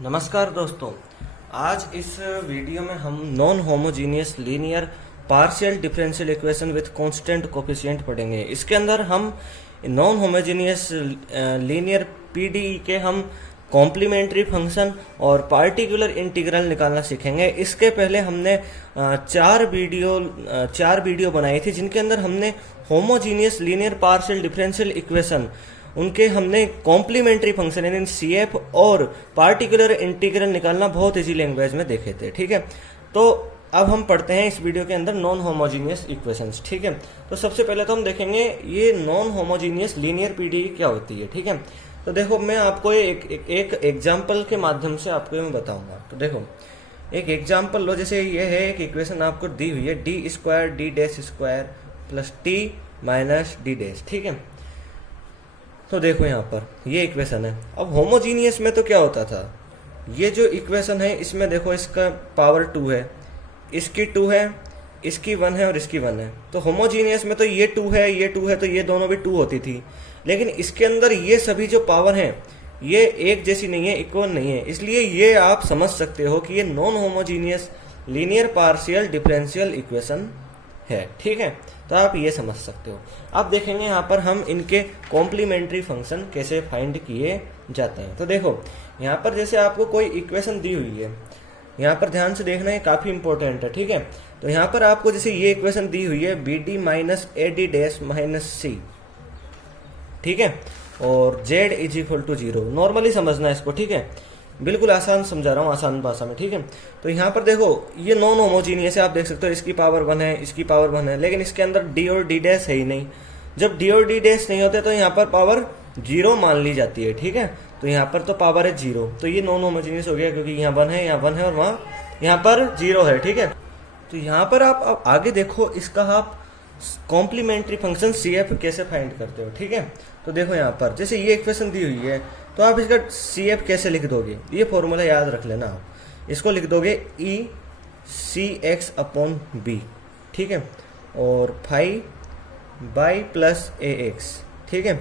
नमस्कार दोस्तों। आज इस वीडियो में हम non homogeneous linear partial differential equation with constant coefficient पढ़ेंगे। इसके अंदर हम नॉन होमोजीनियस लीनियर पीडीई के हम कॉम्प्लीमेंट्री फंक्शन और पार्टिकुलर इंटीग्रल निकालना सीखेंगे। इसके पहले हमने चार वीडियो बनाई थी जिनके अंदर हमने homogeneous linear partial differential equation उनके हमने कॉम्प्लीमेंट्री फंक्शन यानी सीएफ और पार्टिकुलर इंटीग्रल निकालना बहुत इजी लैंग्वेज में देखे थे। ठीक है, तो अब हम पढ़ते हैं इस वीडियो के अंदर नॉन होमोजीनियस इक्वेशंस। ठीक है, तो सबसे पहले तो हम देखेंगे ये नॉन होमोजीनियस लीनियर पीडीई क्या होती है। ठीक है, तो देखो मैं आपको एक एग्जाम्पल के माध्यम से आपको मैं बताऊंगा। तो देखो एक एग्जाम्पल लो, जैसे ये है एक इक्वेशन आपको दी हुई है D square D dash square plus T minus D dash. ठीक है, तो देखो यहाँ पर ये इक्वेशन है। अब होमोजीनियस में तो क्या होता था, ये जो इक्वेशन है इसमें देखो इसका पावर 2 है, इसकी 2 है, इसकी 1 है और इसकी 1 है। तो होमोजीनियस में तो ये 2 है, ये 2 है, तो ये दोनों भी 2 होती थी। लेकिन इसके अंदर ये सभी जो पावर हैं ये एक जैसी नहीं है, इक्वल नहीं है। इसलिए ये आप समझ सकते हो कि ये non homogeneous linear partial differential equation है। ठीक है, तो आप ये समझ सकते हो। अब देखेंगे यहाँ पर हम इनके कॉम्प्लीमेंट्री फंक्शन कैसे फाइंड किए जाते हैं। तो देखो यहाँ पर जैसे आपको कोई इक्वेशन दी हुई है, यहाँ पर ध्यान से देखना, ये काफी इंपॉर्टेंट है। ठीक है, तो यहाँ पर आपको जैसे ये इक्वेशन दी हुई है B D minus A D dash minus C. ठीक है, और z is equal to 0। Normally समझना है इसको। ठीक है, बिल्कुल आसान समझा रहा हूँ, आसान भाषा में। ठीक है, तो यहाँ पर देखो ये नॉन होमोजीनियस है, आप देख सकते हो इसकी पावर 1 है, इसकी पावर 1 है, लेकिन इसके अंदर डी और डी डैश है ही नहीं। जब डी और डी डैश नहीं होते तो यहाँ पर पावर 0 मान ली जाती है। ठीक है, तो यहाँ पर तो पावर है 0, तो ये नॉन होमोजीनियस हो गया क्योंकि यहाँ 1 है, यहाँ 1 है और वहाँ यहाँ पर 0 है। ठीक है, तो यहाँ पर आप आगे देखो इसका आप कॉम्प्लीमेंट्री फंक्शन सी एफ कैसे फाइंड करते हो। ठीक है, तो देखो यहाँ पर जैसे ये इक्वेशन दी हुई है तो आप इसका सी एफ कैसे लिख दोगे, ये फॉर्मूला याद रख लेना। आप इसको लिख दोगे ई सी एक्स अपॉन बी। ठीक है, और five by plus A x. ठीक है,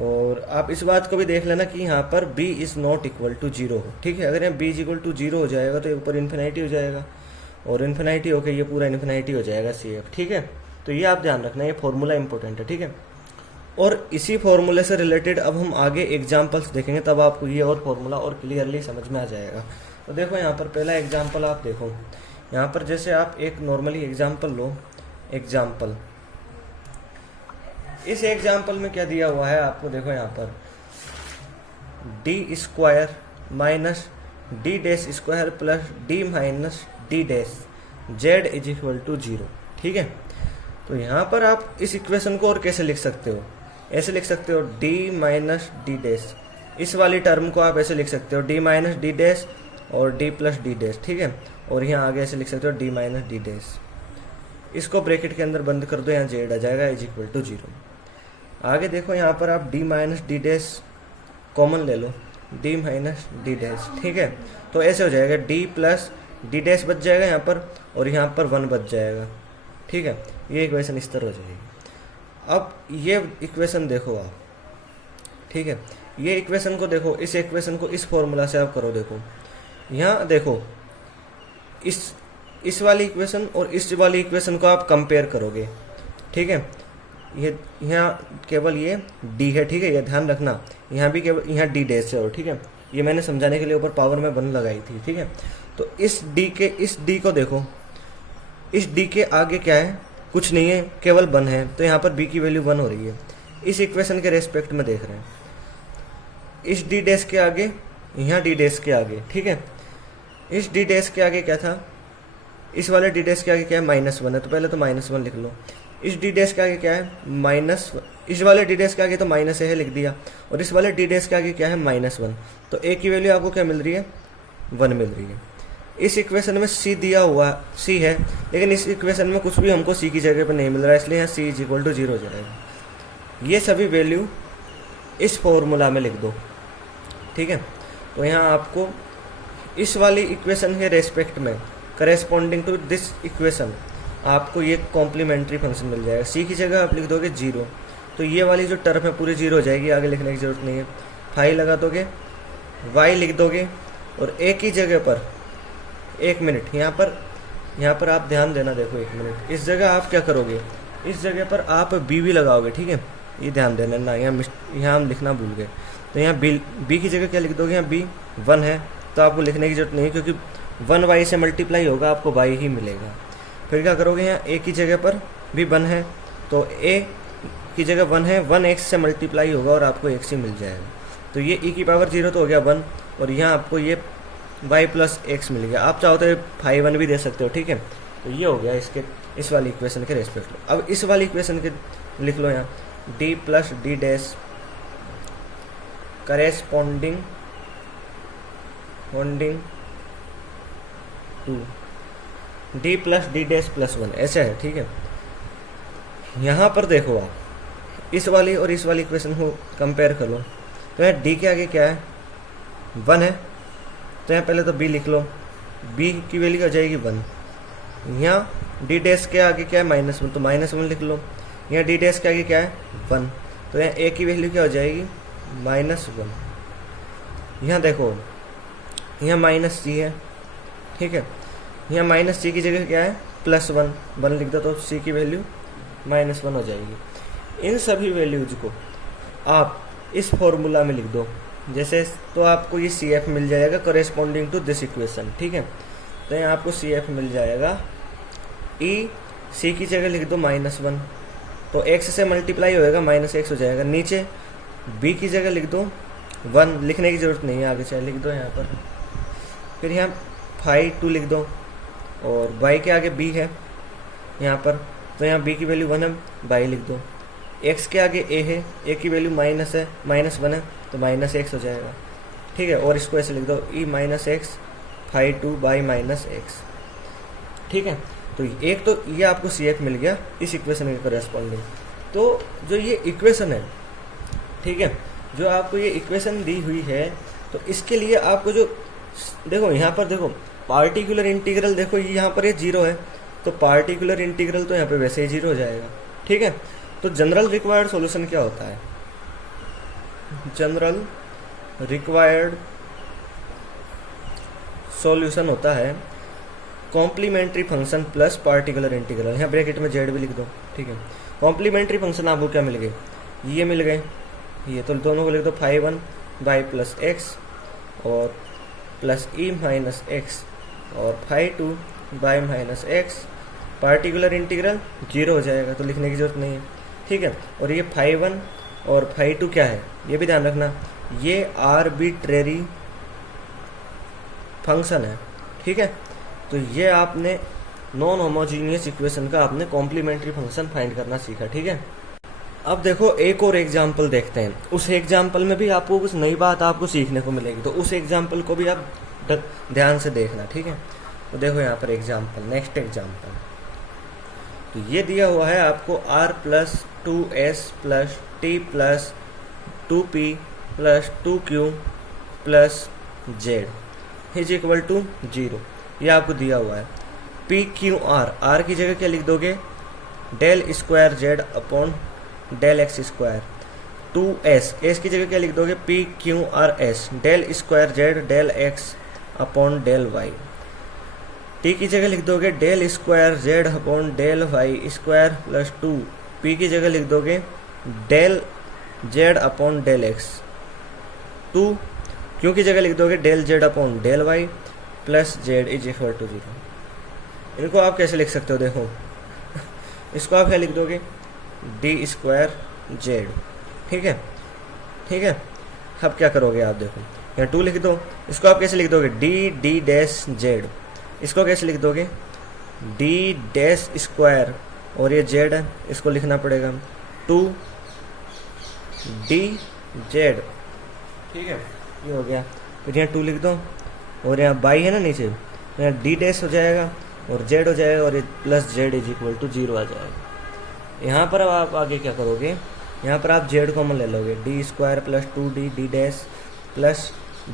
और आप इस बात को भी देख लेना कि यहाँ पर b is not equal to 0 हो। ठीक है, अगर यहाँ b इज इक्वल टू 0 हो जाएगा तो ये ऊपर इन्फिनिटी हो जाएगा और इन्फिनिटी होकर ये पूरा इन्फिनिटी हो जाएगा सी एफ। ठीक है, तो ये आप ध्यान रखना, ये फॉर्मूला इंपॉर्टेंट है। ठीक है, और इसी फॉर्मूले से रिलेटेड अब हम आगे एग्जाम्पल्स देखेंगे, तब आपको ये और फॉर्मूला और क्लियरली समझ में आ जाएगा। तो देखो यहाँ पर पहला एग्जाम्पल आप देखो, यहाँ पर जैसे आप एक नॉर्मली एग्जाम्पल लो। एग्जाम्पल, इस एग्जाम्पल में क्या दिया हुआ है आपको, देखो यहाँ पर D square minus D dash square plus D minus D dash Z is equal to 0। ठीक है, तो यहाँ पर आप इस इक्वेशन को और कैसे लिख सकते हो, ऐसे लिख सकते हो डी माइनस डी डैश। इस वाली टर्म को आप ऐसे लिख सकते हो डी माइनस डी डैश और डी प्लस डी डैश। ठीक है, और यहाँ आगे ऐसे लिख सकते हो डी माइनस डी डैश। इसको ब्रैकेट के अंदर बंद कर दो, यहाँ जेड आ जाएगा इज इक्वल टू 0। आगे देखो यहाँ पर आप D minus D dash common ले लो, डी माइनस डी डैश। ठीक है, तो ऐसे हो जाएगा डी प्लस डी डैश बच जाएगा यहाँ पर और यहाँ पर 1 बच जाएगा। ठीक है, ये इक्वेशन इस तरह हो जाएगी। अब ये इक्वेशन देखो आप। ठीक है, ये इक्वेशन को देखो, इस इक्वेशन को इस फॉर्मूला से आप करो। देखो यहाँ देखो इस वाली इक्वेशन और इस वाली इक्वेशन को आप कंपेयर करोगे। ठीक है, ये यहाँ केवल ये d है। ठीक है, ये ध्यान रखना, यहाँ भी केवल यहाँ d डैश है। और ठीक है, ये मैंने समझाने के लिए ऊपर पावर में 1 लगाई थी। ठीक है, तो इस d को देखो, इस d के आगे क्या है, कुछ नहीं है, केवल 1 है, तो यहाँ पर b की वैल्यू 1 हो रही है। इस इक्वेशन के रेस्पेक्ट में देख रहे हैं, इस d डैश के आगे, यहाँ d डैश के आगे। ठीक है, इस d डैश के आगे क्या था, इस वाले d डैश के आगे क्या है, -1 है, तो पहले तो -1 लिख लो। इस d डैश के आगे क्या है, इस वाले d डैश के आगे तो माइनस है लिख दिया, और इस वाले d डैश के आगे क्या है, -1। तो a की वैल्यू आपको क्या मिल रही है, 1 मिल रही है। इस इक्वेशन में c दिया हुआ c है, लेकिन इस इक्वेशन में कुछ भी हमको c की जगह पर नहीं मिल रहा है, इसलिए यहाँ c इज इक्वल टू 0 हो जाएगा। ये सभी वैल्यू इस फॉर्मूला में लिख दो। ठीक है, तो यहाँ आपको इस वाली इक्वेशन के रेस्पेक्ट में करेस्पॉन्डिंग टू दिस इक्वेशन आपको ये कॉम्प्लीमेंट्री फंक्शन मिल जाएगा। c की जगह आप लिख दोगे 0, तो ये वाली जो टर्म है पूरी 0 हो जाएगी, आगे लिखने की जरूरत नहीं है। फाई लगा दोगे, y लिख दोगे और ए की जगह पर 1 मिनट, यहाँ पर आप ध्यान देना, देखो 1 मिनट, इस जगह आप क्या करोगे, इस जगह पर आप बी भी लगाओगे, ठीक है, ये ध्यान देना ना, यहाँ हम लिखना भूल गए। तो यहाँ बी की जगह क्या लिख दोगे, यहाँ बी 1 है तो आपको लिखने की जरूरत नहीं, क्योंकि 1 वाई से मल्टीप्लाई होगा, आपको वाई ही मिलेगा। फिर क्या करोगे, यहाँ ए की जगह पर भी 1 है तो ए की जगह 1 है, 1 एक्स से मल्टीप्लाई होगा और आपको एक्स ही मिल जाएगा। तो ये e की पावर 0 तो हो गया 1, और यहाँ आपको ये y प्लस एक्स मिल गया। आप चाहो तो 5 भी दे सकते हो, ठीक है। तो ये हो गया इसके, इस वाली इक्वेशन के रेस्पेक्ट में। अब इस वाली इक्वेशन के लिख लो यहाँ d plus D dash corresponding to d plus D dash plus 1, ऐसा है, ठीक है। यहाँ पर देखो आप इस वाली और इस वाली इक्वेशन को कंपेयर करो, तो यहाँ d के आगे क्या है, 1 है, तो यहाँ पहले तो b लिख लो, b की वैल्यू हो जाएगी 1। यहाँ d डैश के आगे क्या है, -1, तो -1 लिख लो। यहाँ d डैश के आगे क्या है, 1, तो यहाँ a की वैल्यू क्या हो जाएगी, -1। यहाँ देखो, यहाँ -c है, ठीक है, यहाँ -c की जगह क्या है, +1 लिख दो, तो c की वैल्यू -1 हो जाएगी। इन सभी वैल्यूज को आप इस फॉर्मूला में लिख दो, जैसे तो आपको ये CF मिल जाएगा कॉरेस्पॉन्डिंग टू दिस इक्वेशन, ठीक है। तो यहाँ आपको CF मिल जाएगा, ई सी की जगह लिख दो -1, तो x से मल्टीप्लाई होएगा, -x हो जाएगा। नीचे b की जगह लिख दो 1, लिखने की जरूरत नहीं है, आगे चाहे लिख दो यहाँ पर। फिर यहाँ 2 लिख दो, और y के आगे b है यहाँ पर, तो यहाँ b की वैल्यू 1 है, y लिख दो। x के आगे a है, a की वैल्यू -1 है, तो -x हो जाएगा, ठीक है। और इसको ऐसे लिख दो, e -x 2 by -x, ठीक है। तो एक तो ये आपको CF मिल गया इस इक्वेशन के कॉरेस्पॉन्डिंग। तो जो ये इक्वेशन है, ठीक है, जो आपको ये इक्वेशन दी हुई है, तो इसके लिए आपको जो देखो यहाँ पर देखो पार्टिकुलर इंटीग्रल, देखो यहाँ पर ये 0 है, तो पार्टिकुलर इंटीग्रल तो यहाँ पे वैसे ही 0 हो जाएगा, ठीक है। तो जनरल रिक्वायर्ड सॉल्यूशन क्या होता है, जनरल रिक्वायर्ड सॉल्यूशन होता है complementary function plus particular integral, यहाँ ब्रैकेट में जेड भी लिख दो, ठीक है। कॉम्प्लीमेंट्री फंक्शन आपको क्या मिल गए, ये मिल गए, ये तो दोनों को लिख दो 1 बाई प्लस एक्स और प्लस e माइनस एक्स और 2 by minus x. Particular integral 0 हो जाएगा, तो लिखने की जरूरत नहीं है, ठीक है। और ये 1 और 2 क्या है, ये भी ध्यान रखना, ये आर्बिट्रेरी फंक्शन है, ठीक है। तो ये आपने नॉन होमोजीनियस इक्वेशन का आपने कॉम्प्लीमेंट्री फंक्शन फाइंड करना सीखा, ठीक है। अब देखो एक और एग्जाम्पल देखते हैं, उस एग्जाम्पल में भी आपको कुछ नई बात आपको सीखने को मिलेगी, तो उस एग्जाम्पल को भी आप ध्यान से देखना, ठीक है। तो देखो यहाँ पर एग्जाम्पल, नेक्स्ट एग्जाम्पल, तो ये दिया हुआ है आपको r plus 2s plus t plus 2p plus 2q plus z is equal to 0, ये आपको दिया हुआ है। p q r की जगह क्या लिख दोगे, del square z upon del X square. 2s की जगह क्या लिख दोगे, p q r s del square z del X upon del Y. t की जगह लिख दोगे del square z upon del Y square plus 2, p की जगह लिख दोगे del z upon del X. 2 q की जगह लिख दोगे del z upon del Y plus z is equal to 0। इनको आप कैसे लिख सकते हो, देखो इसको आप क्या लिख दोगे, डी स्क्वायर जेड, ठीक है, ठीक है। अब क्या करोगे आप, देखो यहाँ 2 लिख दो, इसको आप कैसे लिख दोगे, डी डैश जेड, इसको कैसे लिख दोगे, डी डैश स्क्वायर, और ये जेड है, इसको लिखना पड़ेगा 2 डी जेड, ठीक है, ये हो गया। फिर यहाँ 2 लिख दो, और यहाँ बाई है ना नीचे, तो यहाँ डी डैश हो जाएगा और जेड हो जाएगा, और ये plus Z is equal to 0 आ जाएगा। यहाँ पर अब आप आगे क्या करोगे, यहाँ पर आप जेड कॉमन ले लोगे, D square plus 2d D dash plus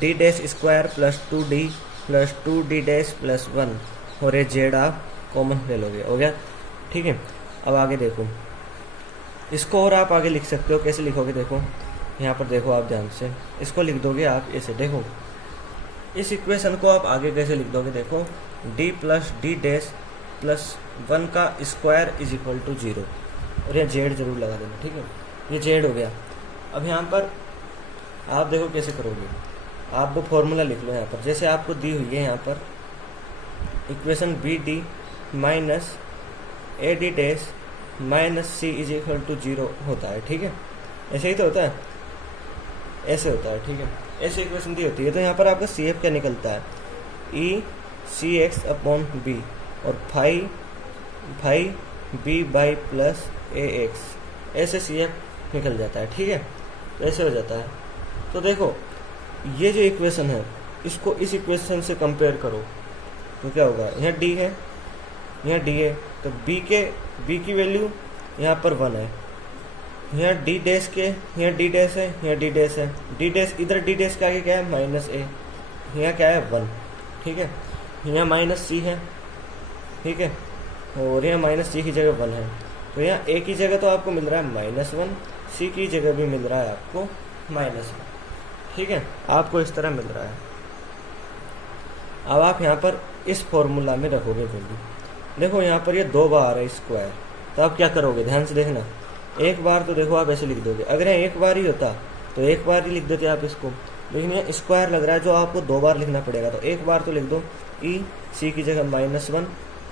D dash square plus 2d plus 2d dash plus 1, और ये जेड आप कॉमन ले लोगे, हो गया, ठीक है। अब आगे देखो इसको, और आप आगे लिख सकते हो, कैसे लिखोगे, देखो यहाँ पर देखो आप ध्यान से, इसको लिख दोगे आप ऐसे, देखो इस इक्वेशन को आप आगे कैसे लिख दोगे, देखो D plus D dash plus 1 का स्क्वायर इज इक्वल टू 0, और यह जेड जरूर लगा देना, ठीक है। ये जेड हो गया। अब यहाँ पर आप देखो कैसे करोगे, आप वो फॉर्मूला लिख लो यहाँ पर, जैसे आपको दी हुई है यहाँ पर equation B D minus A D dash minus C is equal to 0 होता है, ठीक है। ऐसे ही तो होता है, ऐसे होता है, ठीक है। ऐसे इक्वेशन दी होती है, तो यहाँ पर आपका सी एफ क्या निकलता है, E C X upon B और phi B by plus A X, ऐसे सी एफ निकल जाता है, ठीक है। तो ऐसे हो जाता है। तो देखो ये जो इक्वेशन है इसको इस इक्वेशन से कंपेयर करो तो क्या होगा, यहाँ डी है, यहाँ डी है, तो बी की वैल्यू यहाँ पर 1 है, यहाँ डी डैश के, यहाँ डी डैश है, यहाँ डी डैश है, डी डैश इधर डी डैश के आगे क्या है माइनस ए, यहाँ क्या है 1, ठीक है। यहाँ माइनस सी है, ठीक है, और यहाँ माइनस सी की जगह 1 है, तो यहाँ ए की जगह तो आपको मिल रहा है -1, सी की जगह भी मिल रहा है आपको -1, ठीक है। आपको इस तरह मिल रहा है। अब आप यहाँ पर इस फॉर्मूला में रखोगे वैल्यू, देखो यहाँ पर ये 2 बार है स्क्वायर, तो आप क्या करोगे ध्यान से देखना, एक बार तो देखो आप ऐसे लिख दोगे, अगर यहाँ एक बार ही होता तो एक बार ही लिख देते आप इसको, लेकिन यहाँ स्क्वायर लग रहा है जो आपको 2 बार लिखना पड़ेगा, तो एक बार तो लिख दो, ई सी की जगह -1,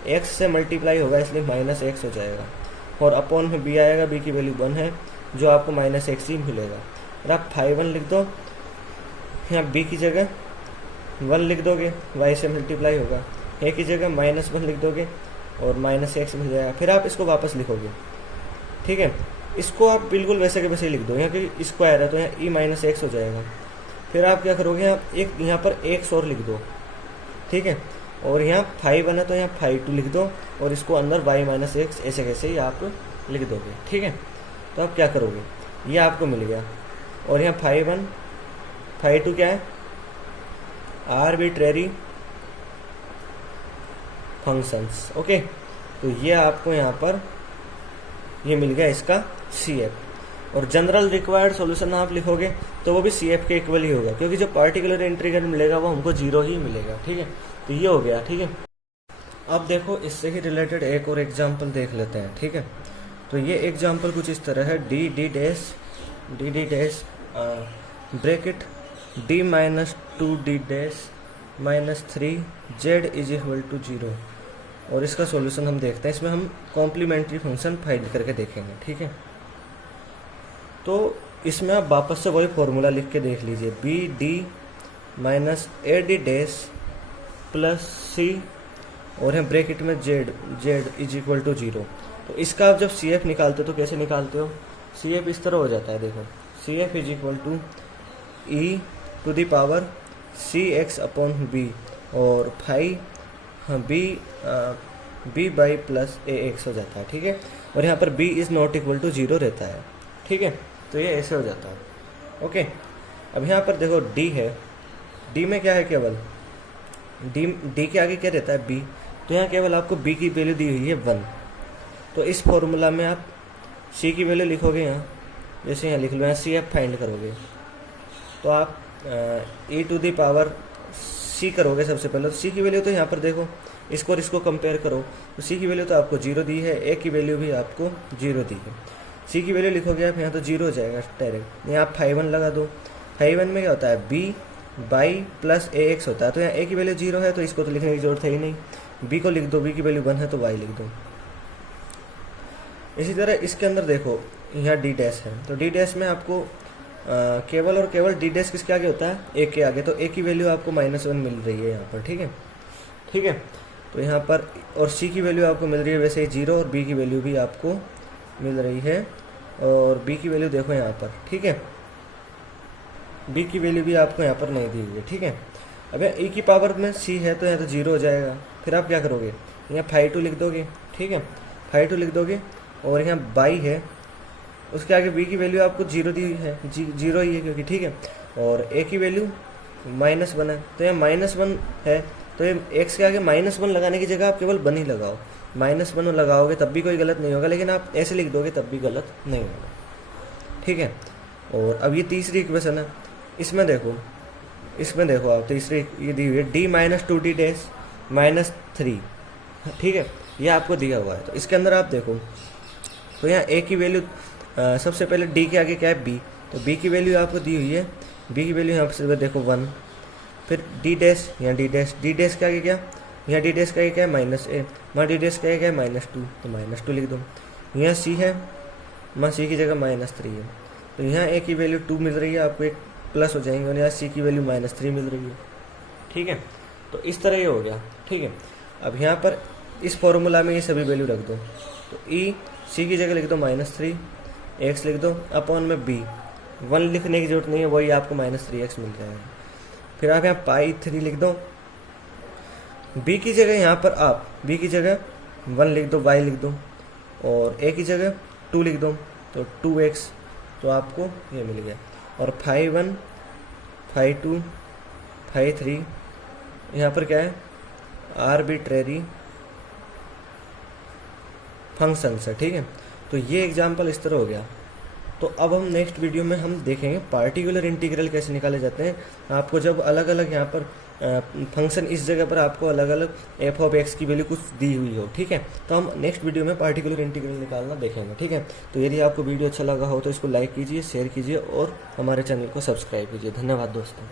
एक्स से मल्टीप्लाई होगा इसलिए -x हो जाएगा, और अपॉन में बी आएगा, बी की वैल्यू 1 है जो आपको -x ही मिलेगा, और आप 5 लिख दो, यहाँ बी की जगह 1 लिख दोगे, y से मल्टीप्लाई होगा, ए की जगह -1 लिख दोगे और -x मिल जाएगा, फिर आप इसको वापस लिखोगे, ठीक है। इसको आप बिल्कुल वैसे के वैसे ही लिख दो, यहाँ की स्क्वायर है तो यहाँ e -x हो जाएगा, फिर आप क्या करोगे, यहाँ पर x और लिख दो, ठीक है, और यहाँ 5 है तो यहाँ 5 लिख दो, और इसको अंदर y -x ऐसे कैसे ही आप लिख दोगे, ठीक है। तो आप क्या करोगे, ये आपको मिल गया, और यहाँ 5 क्या है, आर्बिट्रेरी फंक्शंस, ओके। तो ये आपको यहाँ पर ये मिल गया इसका सी एफ, और जनरल रिक्वायर्ड सॉल्यूशन आप लिखोगे तो वो भी सी एफ के इक्वल ही होगा, क्योंकि जो पार्टिकुलर इंटीग्रल मिलेगा वो हमको 0 ही मिलेगा, ठीक है। तो ये हो गया, ठीक है। अब देखो इससे ही रिलेटेड एक और एग्जाम्पल देख लेते हैं, ठीक है। तो ये एग्जाम्पल कुछ इस तरह है, D D dash bracket d - 2d dash -3 z is equal to 0, और इसका सॉल्यूशन हम देखते हैं। इसमें हम कॉम्प्लीमेंट्री फंक्शन फाइंड करके देखेंगे, ठीक है। तो इसमें आप वापस से वही फॉर्मूला लिख के देख लीजिए, B D minus A D dash plus C, और है ब्रैकेट में z इज इक्वल टू 0। तो इसका आप जब सी एफ निकालते हो तो कैसे निकालते हो, सी एफ इस तरह हो जाता है, देखो C F is equal to E to the power C X upon B, और B by plus A X हो जाता है, ठीक है। और यहाँ पर b is not equal to 0 रहता है, ठीक है। तो ये ऐसे हो जाता है, ओके। अब यहाँ पर देखो d है, d में क्या है, केवल d के आगे क्या रहता है b, तो यहाँ केवल आपको b की वैल्यू दी हुई है 1। तो इस फॉर्मूला में आप c की वैल्यू लिखोगे, यहाँ जैसे यहाँ लिख लो, यहाँ सी एफ फाइंड करोगे तो आप e to the power c करोगे सबसे पहले, तो c की वैल्यू तो यहाँ पर देखो, इसको और इसको कंपेयर करो, तो c की वैल्यू तो आपको 0 दी है, a की वैल्यू भी आपको 0 दी है, c की वैल्यू लिखोगे आप यहाँ तो 0 हो जाएगा डायरेक्ट। यहाँ आप 5 लगा दो, 5 में क्या होता है, b by plus A x होता है, तो यहाँ a की वैल्यू 0 है तो इसको तो लिखने की जरूरत है ही नहीं, b को लिख दो, b की वैल्यू 1 है तो y लिख दो। इसी तरह इसके अंदर देखो यहाँ डी डैश है, तो डी डैश में आपको केवल और केवल डी डैश किसके आगे होता है, ए के आगे, तो ए की वैल्यू आपको -1 मिल रही है यहाँ पर, ठीक है, ठीक है। तो यहाँ पर और सी की वैल्यू आपको मिल रही है वैसे ही 0, और बी की वैल्यू भी आपको मिल रही है, और बी की वैल्यू देखो यहाँ पर, ठीक है, बी की वैल्यू भी आपको यहाँ पर नहीं दी हुई है, ठीक है। अब ई की पावर में सी है तो यहाँ तो 0 हो जाएगा, फिर आप क्या करोगे, यहाँ 5 लिख दोगे, ठीक है, 5 लिख दोगे, और यहाँ बाई है, उसके आगे b की वैल्यू आपको 0 दी है, 0 ही है क्योंकि, ठीक है, और a की वैल्यू -1 है, तो यहाँ -1 है, तो ये x के आगे -1 लगाने की जगह आप केवल 1 ही लगाओ, -1 लगाओगे तब भी कोई गलत नहीं होगा, लेकिन आप ऐसे लिख दोगे तब भी गलत नहीं होगा, ठीक है। और अब ये तीसरी इक्वेशन है, इसमें देखो इसमें देखो आप तीसरी ये दी हुई है D minus 2d dash minus 3, ठीक है, ये आपको दिया हुआ है। तो इसके अंदर आप देखो तो यहाँ ए की वैल्यू सबसे पहले डी के आगे क्या है बी, तो बी की वैल्यू आपको दी हुई है, बी की वैल्यू यहाँ पर देखो 1, फिर डी डैश, यहाँ डी डैश के आगे क्या, यहाँ डी डैश के आगे क्या है माइनस ए, वहाँ डी डैश के आगे क्या है -2, तो -2 लिख दो। यहाँ सी है, वहाँ सी की जगह -3 है, तो यहाँ ए की वैल्यू 2 मिल रही है आपको, एक प्लस हो जाएंगे, और यहाँ सी की वैल्यू -3 मिल रही है, ठीक है। तो इस तरह ये हो गया, ठीक है। अब यहाँ पर इस फॉर्मूला में ये सभी वैल्यू रख दो, तो ई सी की जगह लिख दो -3, एक्स लिख दो, अपॉन में बी, 1 लिखने की जरूरत नहीं है, वही आपको -3x मिल जाएगा। फिर आप यहाँ π3 लिख दो, बी की जगह यहाँ पर आप बी की जगह 1 लिख दो, y लिख दो, और ए की जगह 2 लिख दो, तो 2x, तो आपको ये मिल गया। और φ1 φ2 φ3 यहाँ पर क्या है आर्बिट्रेरी फंक्शंस है, ठीक है। तो ये एग्जाम्पल इस तरह हो गया। तो अब हम नेक्स्ट वीडियो में हम देखेंगे पार्टिकुलर इंटीग्रल कैसे निकाले जाते हैं। आपको जब अलग अलग यहाँ पर फंक्शन इस जगह पर आपको अलग अलग एफ ऑफ एक्स की वैल्यू कुछ दी हुई हो, ठीक है, तो हम नेक्स्ट वीडियो में पार्टिकुलर इंटीग्रल निकालना देखेंगे, ठीक है। तो यदि आपको वीडियो अच्छा लगा हो तो इसको लाइक कीजिए, शेयर कीजिए और हमारे चैनल को सब्सक्राइब कीजिए। धन्यवाद दोस्तों।